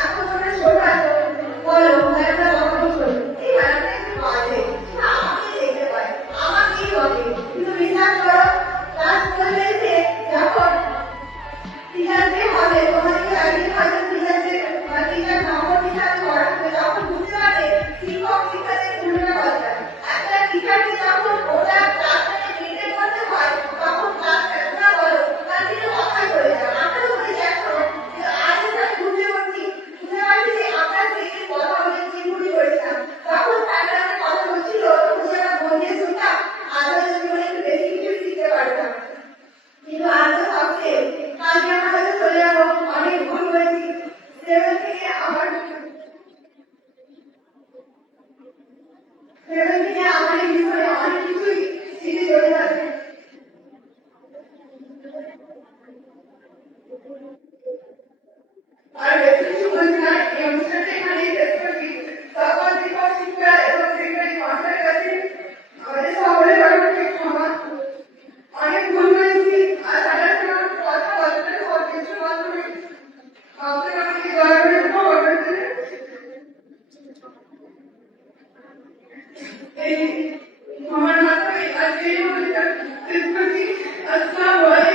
এখন তোমরা ছোট আছো, বলো আমরা কখন ছোট? এই বাড়িতে একটু বাজে, সেটা আমাকে দেখতে পায়, আমাকেই বলে। কিন্তু বিশ্বাস করো, ক্লাস চলছে যখন টিচার যে হবে, তোমাদেরকে আগে হয়তো টিচারদের বা টিচার নম্বর হিসাবে পড়াচ্ছে, যখন বুঝতে পারবে শিক্ষক শিক্ষার্থীর ভূমিকা কতটা। একটা টিচারকে যখন ওটা ক্লাসটাকে মেনটেন করতে হয়, তখন ক্লাসটা তোমরা বলো কন্টিনিউ কথাই বলে যাও। আমরাও বলেছি একসময়, কিন্তু আজ এসে আমি বুঝতে পারছি যে আমরা সেদিন কথা বলে কি ভুল করেছিলাম। তখন স্যাররা আমার কথা বলছিল, তখন আমরা মন দিয়ে শুনতাম, আজ হয়তো জীবনে একটু বেশি কিছু শিখতে পারতাম। কিন্তু আজ তো ভাবছে কালকে আমরা হয়তো চলে যাবো, অনেক ভুল করেছি। সেভেন থেকে আমার এই জীবনে অনেক কিছুই স্মৃতি জড়ে থাকে। আর বেশি কিছু বলছি না, এই অনুষ্ঠানটা এখানেই শেষ করছি। সকল শিক্ষক শিক্ষা এবং শিক্ষার্থী মাস্টারের কাছে আমাদের সকলের তরফে ক্ষমা। অনেক ভুল করেছি, আর সাধারণ কথা বলাটা সব কিছুর মাধ্যমে আপনারা আমাকে দয়া করে ক্ষমা করে দেবেন। এই ক্ষমার মাধ্যমে আজকে এই অনুষ্ঠান শেষ করছি। আসসালামু আলাইকুম।